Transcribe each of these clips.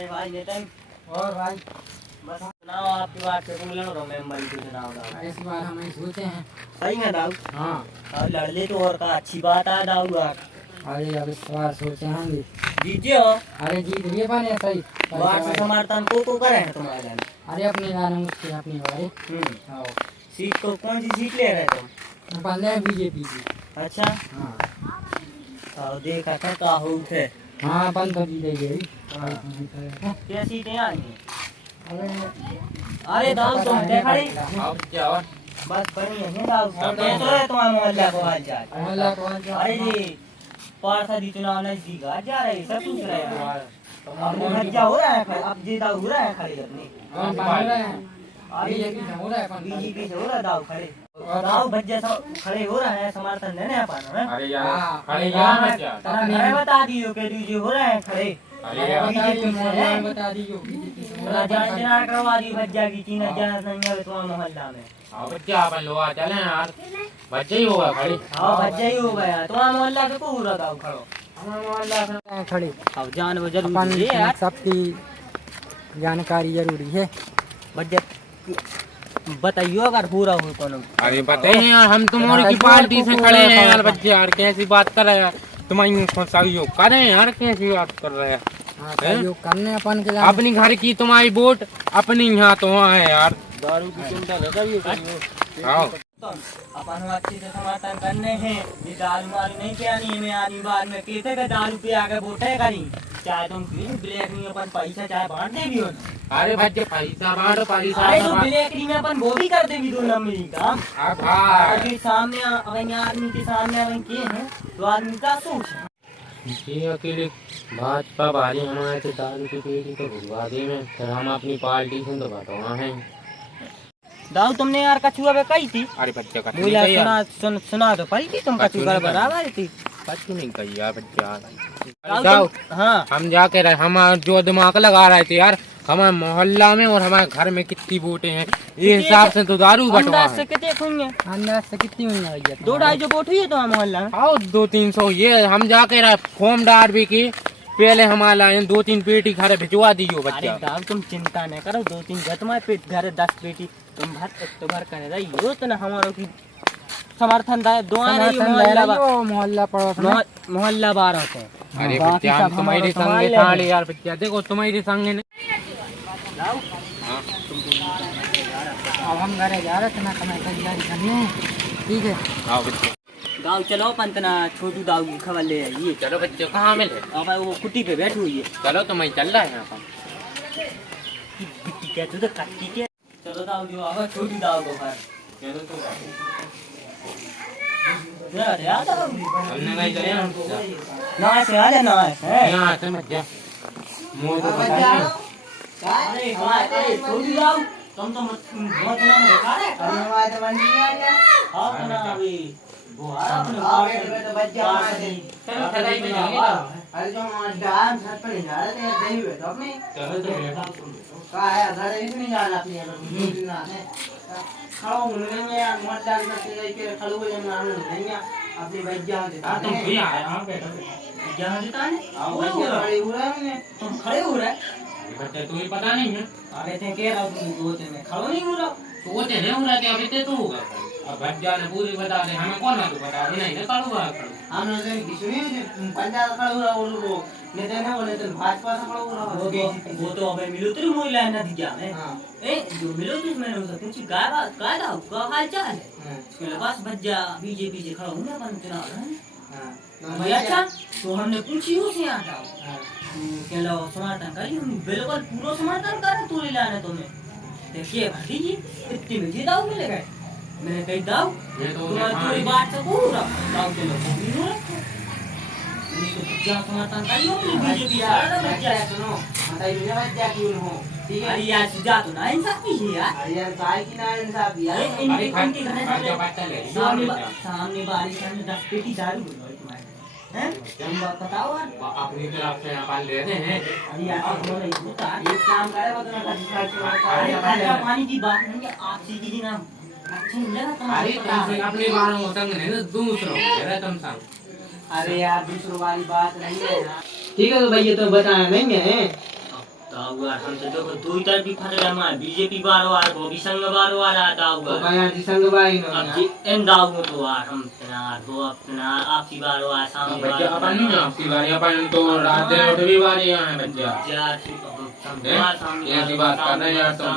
अरे भाई नितिन और भाई बस सुनाओ आपकी बात पे बोल रहा हूँ मेंबर को सुनाओ दाऊ इस बार हम सोचे हैं। सही है दाऊ। हाँ और लड़ले तो और का अच्छी बात है दाऊ यार। अरे अब इस बार सोचे हैं भी। जीते हो अरे जीत लिए बने सही बात से समर्थन को करे हैं तुम्हारे जान। अरे अपने गाने मुझसे अपनी बारे हाँ सीट को कौन सी सीट ले रहे तुम? पंद्रह बीजेपी की। अच्छा हाँ और देखा था काहू थे। हाँ अपन तो जीते गए। क्या सीटें आ रही? अरे अरे दाऊ तुम देखा रही अब क्या और बस बढ़िया है दाऊ। कैसा है तुम्हारा मोहल्ला को हालचाल? मोहल्ला को अरे जी पार्षद चुनाव नजदीक आ जा रहे सब पूछ रहे हैं। अब भज्जा हो रहा है अब जीता हो रहा है खड़े अपने कौन बन रहे हैं? बीजेपी बीजेपी से हो रहा है अपन बीजेपी से हो रहा दाऊ खड़े और दाऊ भज्जा खड़े हो रहा है समर्थन देने अपन है। अरे यार हाँ, अरे यार मत जा अरे बता दियो के दीजिए हो रहे हैं खड़े अरे यार बीजेपी से है। बता दीजिए बीजेपी से हो पूरा रहा जान है। जना करवा दी भज्जा की तीन हजार संख्या तुम्हारे मोहल्ला में। अब क्या अपन लोग चले यार बच्चे ही होगा खड़ी हाँ भज्जा ही हो गया तुम्हारा मोहल्ला से को हो रहा दाऊ खड़ो हमारे मोहल्ला में खड़ी अब जान वो अपन जरूरी है यार। सबकी जानकारी जरूरी है। भज्जा बताइयो अगर हो रहा हो कौन। अरे बताइए यार हम तुम्हारी की पार्टी से खड़े हैं यार बच्चे यार कैसी बात कर रहे हैं तुम्हारी सहयोग करें यार कैसी बात कर रहे हैं हाँ सहयोग करने अपन के लिए अपनी घर की तुम्हारी वोट अपनी यहाँ तो वहाँ है यार दारू की चिंता न करियो आओ अपन अच्छे से समर्थन करने हैं ये दारू मारू नहीं पियानी है मैं आनी बाद में कहते के दारू पे आगे वोटे करी चाहे तुम ब्लैक में अपन पैसा चाहे बांट दे भी हो। अरे बच्चे पैसा बांटो पैसा अरे तो ब्लैक में अपन वो भी कर दे भी दो नंबरी का अभी सामने अगर आदमी के सामने अगर के हैं तो आदमी का सोच है। ये अकेले भाजपा वाले हमारे तो दारू की पेटी को भुलवा दे में फिर हम अपनी पार्टी से तो बताओ हैं दाऊ तुमने यार कछुआ पे कही थी अरे बच्चे का बोला सुना तो पड़ी थी तुम कछुआ बराबर थी बच्चू नहीं कही यार बच्चे दाऊ जाओ हाँ हम जाके रहे हम जो दिमाग लगा रहे थे यार हमारे मोहल्ला में और हमारे घर में कितनी वोटें हैं ये हिसाब से तो दारू बटवा अंदाज से है कितने होंगे? अंदाज से कितनी हुई है भैया? 2-2.5 जो वोट हुई है तुम्हारे मोहल्ला में। आओ 200-300 ये हम जाके रहे फॉर्म डाल भी की पहले हमारा 2-3 पेटी घर भिजवा दियो अरे बच्चा दाऊ तुम चिंता न करो 2-3 घर तुम्हारे पेट घर 10 पेटी तुम भर कर रही हो तो ना हमारों की समर्थन दुआएं रही मोहल्ला पड़ोस में मोहल्ला 12 से। अरे बाकी बच्चा सब हम तुम्हारे हमारा संगे संभाल थाड़े यार बच्चा देखो तुम्हारे संगे ने दाऊ अब हम घरे जा रहे थे ना कमाई तैयारी करने ठीक है। आओ बच्चे दाऊ चलो पंतना छोटू दाऊ की खबर ले आइए। चलो बच्चे कहाँ मिले अब वो कुट्टी पे बैठी हुई है चलो तो मैं चल रहा है यहाँ पर क्या तू तो कट्टी के चलो दाऊ जो अब छोटू दाऊ को घर हमने नहीं चले ना से आ जा ना है यहाँ से बच्चा मुझे तो पता नहीं अरे अरे छोटू दाऊ तुम तो बहुत नाम देखा रे हाँ तो ना अभी वो आ अपने तो बच्चा चलो सगाई में जाएंगे ना अरे जो डांस छत पर नहीं जा रहे थे दही हुए तो अपने चलो तो बैठा का है घर ही नहीं जा रहा अपने ना है खाओ नहीं यार मत डाल करते जाई के खड़ो हो जाना नहीं अपनी बज्जा दे तुम भी आए हाँ बैठो जहाँ देता है वो खड़े हो रहा है तुम खड़े हो रहे बच्चा तुम्हें पता नहीं है अरे थे कह रहा हूँ दो दिन में खड़ो नहीं हो रहा तो वो तेने हो रहा है अभी ते तो होगा अब बच्चा ने पूरी बता दे हमें कौन ना तो बता दे नहीं तो करूँगा हम ने किसी ने पंजाब खड़े हो रहा वो लोग नेता ना बोले तो भाजपा से खड़े हो रहा वो तो अबे मिलो तेरी मोइला ना दिया है हां ए जो मिलो जिस मैंने उसे पूछी का था का हाल चाल है उसके पास बज्जा बीजेपी से खड़ा हूं ना अपन चुनाव है हां अच्छा तो हमने पूछी उसे आता के लो समर्थन करी हम बिल्कुल पूरा समर्थन कर तू ले लाने तुम्हें देखिए भाई जी इतने में जी दाऊ मिले गए मैंने कही दाऊ ये तो तुम्हारी बात से पूरा दाऊ के लोग भी हो रखे क्या समर्थन करी हो बीजेपी आ रहा बच्चा सुनो बताइए मुझे बज्जा क्यों हो ठीक है अरे यार सुजा तो ना इंसाफ भी है यार अरे यार काय की ना इंसाफ यार इनके घर सामने सामने बारिश में 10 पेटी दारू बोलो तुम्हारे हैं तुम बताओ यार अपनी तरफ से अपन लेते हैं अरे यार बोलो नहीं होता एक काम करे वो तो अरे पानी की बात नहीं है आपसी की ना अच्छा नहीं लगा अरे तुम्हारे तुमसे अपने बारे में संग नहीं तो दूसरों मेरा तुम संग अरे यार दूसरों वाली बात नहीं है यार ठीक है तो भैया तो बताया नहीं है दाऊगा हम तो देखो दो ही तरफ भी फट रहा है बीजेपी बारो आ वो भी संग बारो आ रहा दाऊगा तो भाई जी संग भाई नो अब जी इन दाऊगा तो आ हम अपना वो अपना आपसी बारो आ सामने बच्चा बारो अपन नहीं आपकी बारी अपन तो रात दिन उठ भी बारी है बच्चा ऐसी बात कर रहे हैं यार तुम।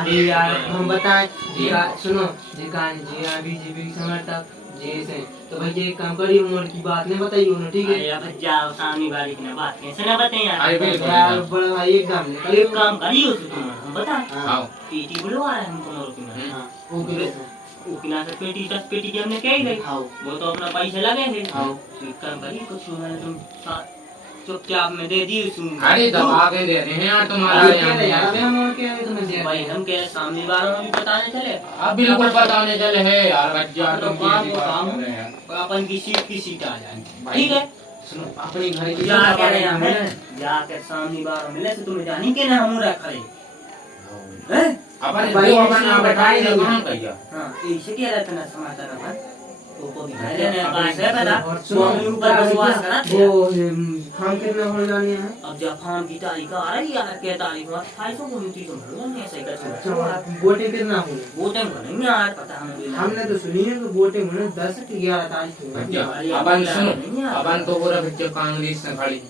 अरे यार हम बताएं जी सुनो जी कहानी जी बीजेपी की समर्थक जी से तो भैया एक काम करिए उम्र की बात नहीं बताइए उन्हें ठीक है अरे भैया सामने बारी की बात कैसे ना बताएं अरे बिल्कुल यार बड़ा भाई एकदम एक काम करिए तुम हम बता आओ पीटी बुलवा रहे हम तुम्हारे की हां ओके वो किना से पेटी 10 पेटी के हमने कही गई वो तो अपना पैसे लगे थे एक काम करिए कुछ मैंने तुम चुपचाप में दे दी उसमें अरे दबा के दे रहे हैं यार तुम्हारा यार मैं हम क्या है तुम्हें दे भाई हम कह सामने वालों में भी बताने चले अब बिल्कुल बताने चले है यार बच्चा तो तुम काम कैसी वो बात काम कर रहे हैं यार। अपन की सीट आ जाए भाई, ठीक है सुनो अपनी घर की जा के रहे हैं जाके सामने वालों मिले तो तुम्हें जानी के ना हम रखा है अपन भाई, दो अपन इसमें बताई बताई कहां कहिया हां ऐसे क्या रहता ना समाचार अपन तो को भी ने पास है पता और वो ऊपर विश्वास करा वो हम कितने हो जाने हैं अब जब फार्म की तारीख आ रही है क्या तारीख में 28 को मिलती तो नहीं ऐसे कर वोटिंग कितना हुई वोटिंग करेंगे यार पता हमें हमने तो सुनी है कि वोटिंग होने 10 से 11 तारीख को बच्चा अपन सुनो अपन तो पूरा बच्चा कांग्रेस से खड़ी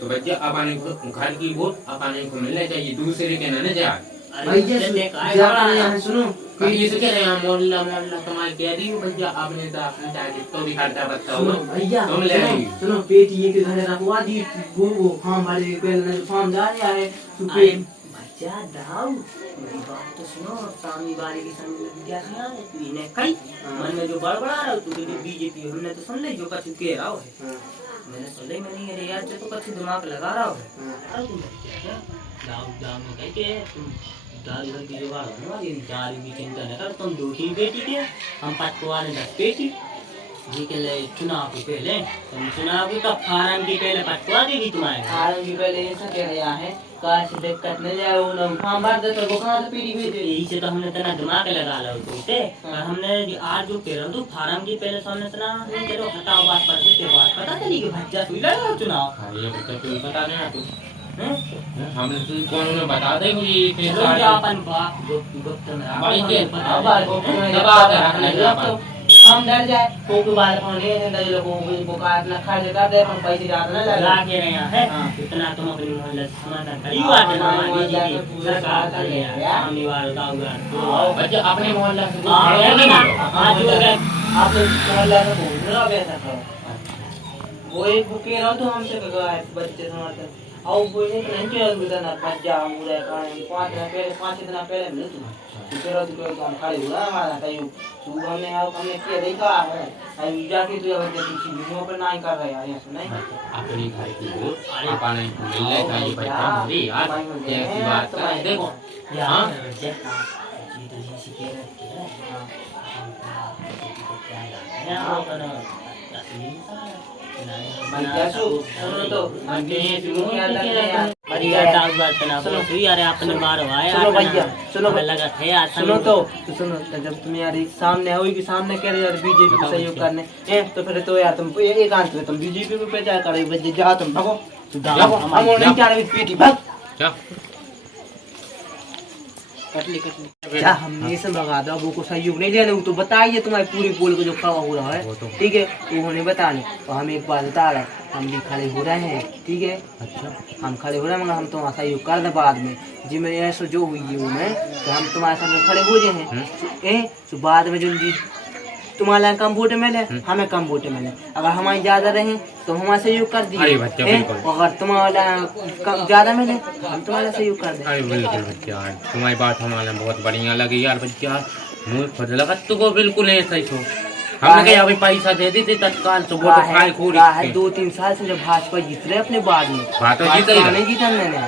तो बच्चा अपन को घर की वोट अपन को मिलना चाहिए दूसरे के ना जाए भैया यहाँ सुनो ये तो कह रहे हैं मोहल्ला मोहल्ला तुम्हारे कह रही हो भैया आपने तो अपने चाहे तो भी खर्चा बता सुनो भैया तुम ले आई सुनो पेटी ये के घर रखवा दी वो फॉर्म भरे पहले फॉर्म डाल आए तो पे बच्चा दाऊ मेरी बात तो सुनो सामने वाले की संग क्या सुना है इन्हें कई मन में जो बड़बड़ा रहा तू तो बीजेपी हमने तो सुन ले जो कछु कह रहा है मैंने सुन ले मैंने अरे यार जो तो कछु दिमाग लगा रहा है अरे तुम दाऊ दाऊ में कह के तुम दारू घर की जुगाड़ होना ये दारू की चिंता न कर तुम 2-3 पेटी के हम 5 वाले 10 पेटी जी के लिए चुनाव के पहले तुम चुनाव के कब फार्म की पहले पटवा देगी तुम्हारे फार्म की पहले ऐसा कह रहा है कार से दिक्कत न जाए वो ना फॉर्म भर दे तो कहां से पेटी भेज दे यही से तो हमने तना दिमाग लगा लो तो पर हमने आज जो कह रहा हूं फार्म की पहले सामने तना चलो हटाओ बात पर के बात पता चली कि भज्जा सुई लगा चुनाव ये बच्चा कोई पता नहीं तू हमने तो कौन ने बता दे कि ये अपन बाप गुप्त में भाई के दबा के रखने का हम डर जाए को के बाद कौन ले अंदर लोगों को बुखार न खर्च कर दे हम पैसे ज्यादा न लगा के रहे हैं इतना तुम अपने मोहल्ले से समाधान करियो आज ना बीजेपी सरकार कर ले सामने वाला दाऊगा बच्चा अपने मोहल्ला से आज जो है आपने मोहल्ला से बोल रहा वैसा करो वो एक बुके रहो तो हमसे बच्चे समर्थन और वो नहीं कि अलविदा बच्चा मुझे कहां 5 दिन पहले मिले तुम फिर तो हम खड़े हुआ हमारा कहीं तू हमने किया देखा है अभी जाके तू अब किसी मुंह पर नहीं कर रहा यार ये नहीं अपनी घर की वोट अपन को मिल ले चाहिए बच्चा मेरी यार ऐसी बात है देखो हां ये तो जैसे कह रहे हैं हां बना भैया सुनो तो अरे यार डाक बात ना बोलो तू यार अपने बार आया सुनो भैया सुनो लगा थे यार सुनो तो सुनो जब तुम यार एक सामने आओ कि सामने कह रहे यार बीजेपी को सहयोग करने तो फिर तो यार तुम एकांत में तुम बीजेपी को प्रचार करे बच्चे जा तुम भागो हम नहीं चाह रहे पेटी भाग क्या कटली क्या हमने से भगा दो वो को सहयोग नहीं लेना वो तो बताइए तुम्हारी पूरी पोल को जो खड़ा हो रहा है ठीक है तो उन्होंने बताने तो हम एक बात बता रहे हम भी खड़े हो रहे हैं ठीक है अच्छा हम खड़े हो रहे हैं मगर हम तुम्हारा सहयोग कर दें बाद में जी मैं ऐसा जो हुई है वो मैं तो हम तुम्हारे सामने खड़े हो जाए हैं तो बाद में जो तुम्हारा कम वोट मिले हमें कम वोट मिले अगर हमारे ज्यादा रहे तो हमारा सहयोग कर दिए अगर तुम्हारा ज्यादा मिले हम तुम्हारा सहयोग कर दें अरे बिल्कुल बच्चा तुम्हारी बात हमारे बहुत बढ़िया लगी यार बच्चा मुझे खुद लगा तो बिल्कुल ऐसा ही हो हमने कहा अभी पैसा दे देते तत्काल तो वोट खाए खोरी 2-3 साल से जब भाजपा जीत रहे अपने बाद में बातों जीत नहीं जीता मैंने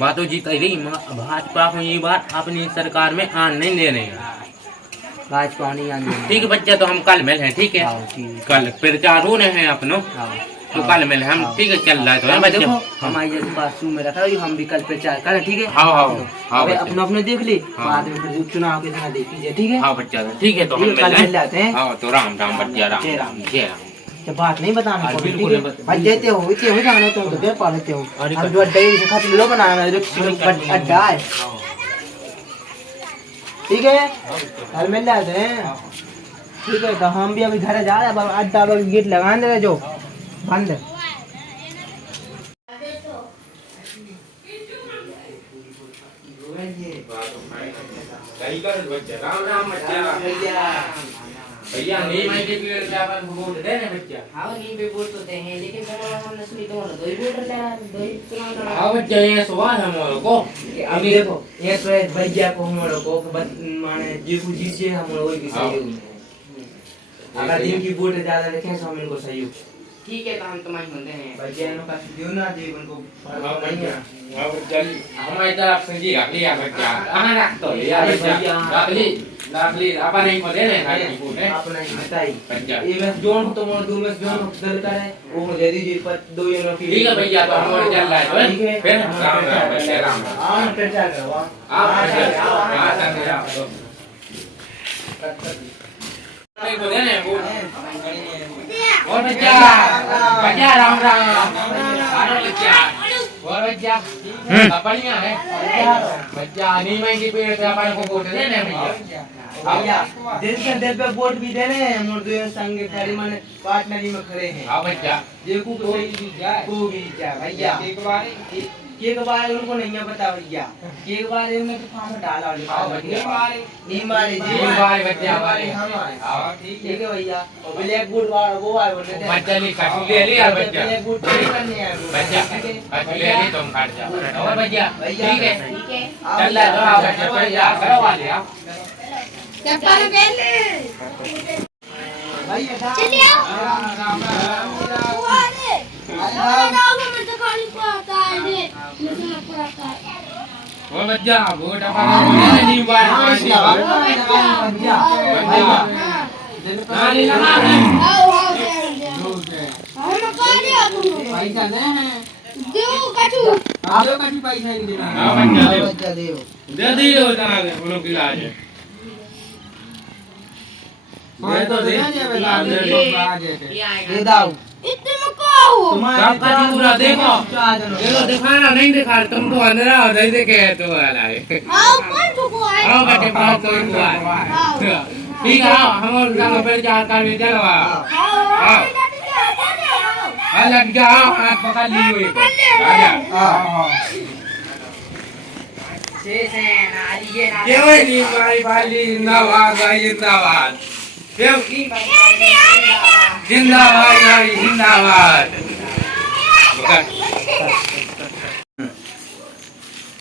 बातों जीत रही भाजपा को ये बार अपनी सरकार में आन नहीं दे रहे हैं भाजपा नहीं आने ठीक है बच्चा तो हम कल मिल हैं ठीक है कल प्रचार हो रहे हैं अपनों तो कल मिल हम ठीक है चल रहा है तो देखो हमारे जैसे बात में रखा हम भी कल प्रचार करें ठीक है हाँ अपना अपने देख ली बाद में फिर चुनाव के समय देख लीजिए ठीक है हाँ बच्चा ठीक है तो हम कल मिल जाते हैं हाँ तो राम राम बच्चा राम जय राम जब बात नहीं बताना अरे पड़ेगी, बिल्कुल ठीक है? नहीं बता- भाई देते हो इतने हो जाना तो दे पा लेते हो। अरे अब जो अड्डा है इसे खातिर लो बनाना अड्डा है, ठीक है? घर मिल जाते हैं, ठीक है? तो हम भी अभी घर जा रहे हैं, अब अड्डा पर गेट लगा दे जो बंद। राम राम भैया नहीं मैं के पेड़ पे अपन वोट दे ने बच्चा हाँ नहीं पे वोट तो दे हैं, लेकिन हमने सुनी तो दो ही वोट रहा दो ही चुनाव हाँ बच्चा ये सवाल है हमारे को अब देखो ये तो भैया को हम लोग को माने जी को जीत हम लोग की सहयोग अगर दिन की वोट ज्यादा देखें तो हम इनको सहयोग, ठीक है। तो हम तुम्हारी सुनते हैं भैया इनको दियो ना जीवन को हमारी तरफ से जी रख लिया बच्चा कहाँ रख तो यार बच्चा रख ली अपन नहीं को दे रहे हैं की वोट है अपना ही बताई बच्चा ये मैं जोन तो मोर दूर में जोन दल करे वो मुझे दीजिए पर दो यूरो की, ठीक है भैया तो हमारे चल रहा है ठीक है? फिर राम राम बच्चा राम राम हाँ ना चर्चा करो आप नहीं को दे रहे हैं वोट और बच्चा बच्चा राम राम अरे बच्चा और बच्चा बढ़िया है बच्चा नहीं मैं की पेड़ पे अपन को वोट दे रहे भैया भैया दिल के दिल पे वोट भी दे रहे हैं, मोर दो संग खड़ी माने पार्टनरी में खड़े हैं। हाँ बच्चा ये को सही जाए को भी जाए भैया एक बार उनको नहीं पता भैया एक बार इनमें तो फार्म डाला हाँ बच्चा नहीं मारे जी नहीं मारे बच्चा हमारे हमारे हाँ ठीक है भैया और ब्लैक बोर्ड वाला वो आए बोलते थे बच्चा नहीं काट ले लिया बच्चा ब्लैक बोर्ड नहीं करने आए बच्चा काट ले ली तुम काट जाओ और भैया ठीक है ठीक है। चल रहा है बच्चा पर यार करो वाले आप चप्पल पहले भैया चलिए वो आने राम में तो खाली पड़ता है रे मुझे पड़ता है वो बच्चा वोट अपन नहीं बार भैया नाली लगा हम कर दिया तू पैसा दे देव कछु आप लोग का पैसा नहीं देना हाँ बच्चा दे बच्चा दे दे दी हो तना उन लोग की इलाज है दे तो दे दे दाओ इतने में क्या हो सबका पूरा देखो देखो दिखाना नहीं दिखा तुम तो अंधेरा हो नहीं देखे तो वाला है आओ कौन ठुको है आओ बेटे बात तो हुआ है ठीक है हम और संग पर जानकारी में चलवा आओ आ लग जाओ हाथ पकड़ ली हुई आजा क्यों नहीं भाई भाई जिंदाबाद भाई जिंदाबाद क्यों जिंदाबाद भाई जिंदाबाद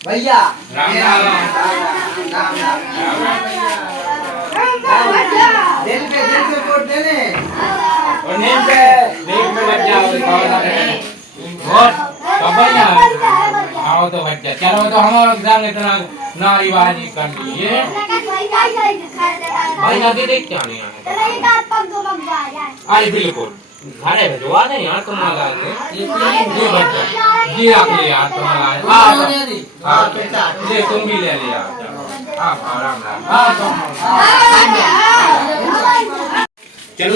भैया राम राम दिल पे वोट देने और नीम पे बच्चा और बढ़िया आओ तो बच्चा चलो तो हमारा संग इतना नारीबाजी कर लिए भाई आगे देख क्या नहीं आने अरे बिल्कुल घरे भिजवा दे यार तुम लगा के ये बच्चा जी रख ले यार तुम लगा हाँ ले तुम भी ले लिया आप आराम चलो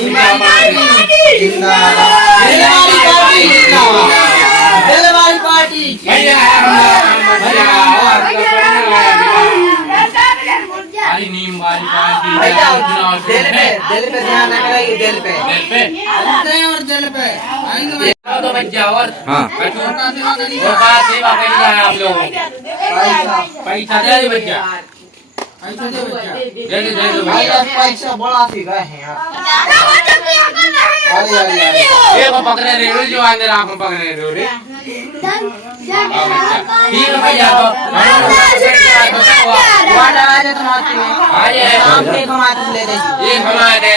दिलवारी पार्टी अरे नीम वाली पार्टी भैया दिल पे ध्यान रखिए दिल पे और दिल पे तो बच्चा और हाँ सेवा करेगा आप लोग पैसा दे दे बच्चा दे दे भैया पैसा बड़ा सी गए हैं यार ये को पकड़े रे जो अंदर आप पकड़े रे ठीक है भैया तो ले दीजिए ये हमारे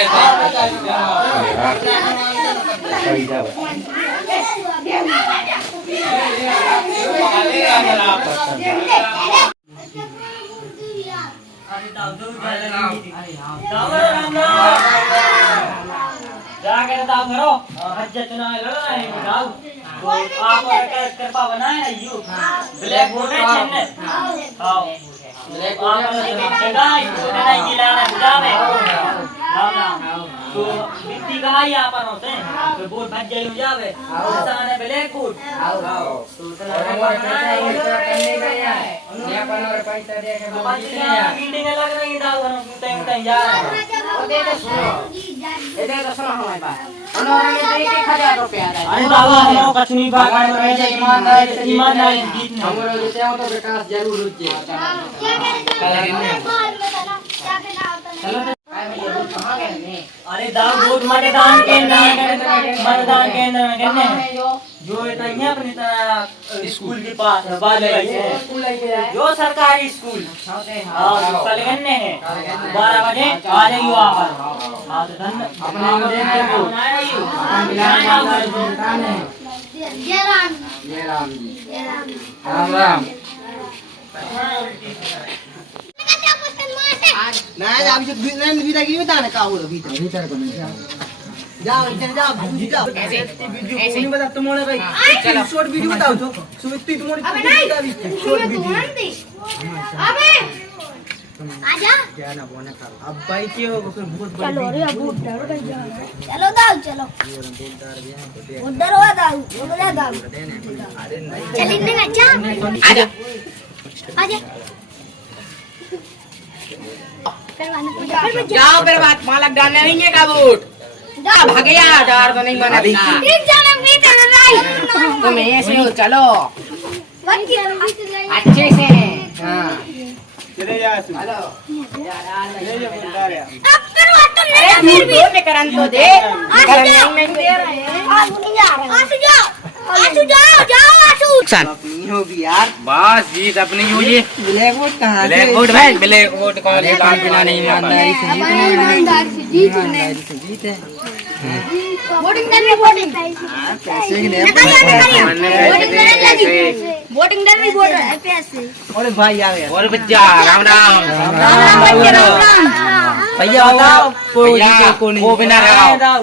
जाकर दाव करो हज चुनाव लड़ना है दाव तो आप कृपा बनाए ना यू ब्लैक बोर्ड है चेन्नई आओ ब्लैक बोर्ड है चेन्नई की लाना बुझा में राम राम तो बिट्टी का ही आपन होते हैं तो बोर्ड भज जाई हो जावे सामने ब्लैक बोर्ड तो पैसा दे के मीटिंग लग रही दाऊ हम तय तय जा रहे अरे बाबा हम कुछ नहीं बात कर रहे हैं ईमानदारी जीत हमरो जैसे हो तो विकास जरूर हो जाए। अरे दाऊ वोट मतदान केंद्र में कहने हैं जो इतना अपनी तरह स्कूल के पास बाद है जो सरकारी स्कूल हाँ कल गन्ने हैं 12 बजे आ जाइयो आप अपना राम राम नहीं अभी जो भीतर की बता ना का हो भीतर को नहीं जाओ इधर जाओ जाओ वीडियो नहीं बता तुमने भाई शॉर्ट वीडियो बताओ तो सुमित तुम्हारी शॉर्ट वीडियो अबे आजा क्या ना बोलने का अब भाई के हो फिर बहुत बड़ी चलो रे अब डर गई चलो दाऊ चलो उधर हो दाऊ उधर दाऊ चल इन्हें अच्छा आजा आजा जाओ फिर बात मालक डालने नहीं है का वोट जा भागे यार डर तो नहीं बना तुम ऐसे हो चलो अच्छे से हाँ चले जा हेलो अरे फिर भी में करन तो दे करन नहीं दे रहे हैं आसू जाओ नुकसान होगी यार बस जीत अपनी हुई ब्लैक बोर्ड कहाँ से ब्लैक बोर्ड भाई ब्लैक बोर्ड का लाल बिना नहीं ईमानदारी से जीत ईमानदारी से जीत है वोटिंग करनी वोटिंग पैसे की नहीं वोटिंग करनी वोटर है पैसे अरे भाई आ गया और बच्चा राम राम भैया बताओ वो बिना रहा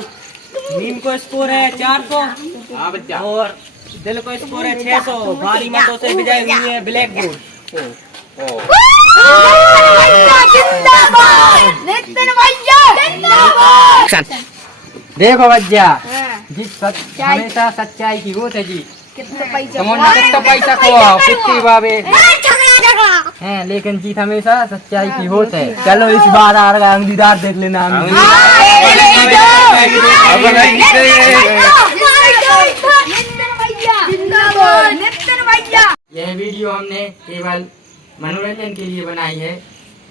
नीम को स्कोर है 400 हाँ बच्चा और दिल को स्कोर है 600 भारी मतों से विजय हुई है ब्लैक बोर्ड देखो भैया हमेशा सच्चाई की होत है जी कितना पैसा को कितनी बाबे हैं लेकिन जीत हमेशा सच्चाई की होत है। चलो इस बार आ रहा अंगीदार देख लेना यह वीडियो हमने केवल मनोरंजन के लिए बनाई है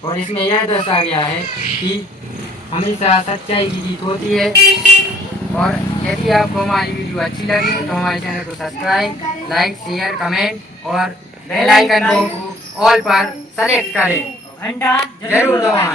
और इसमें यह दर्शाया गया है कि हमेशा सच्चाई की जीत होती है। और यदि आपको हमारी वीडियो अच्छी लगी तो हमारे चैनल को सब्सक्राइब, लाइक, शेयर, कमेंट और बेल आइकन को ऑल पर सेलेक्ट करें। घंटा जरूर दबाएं।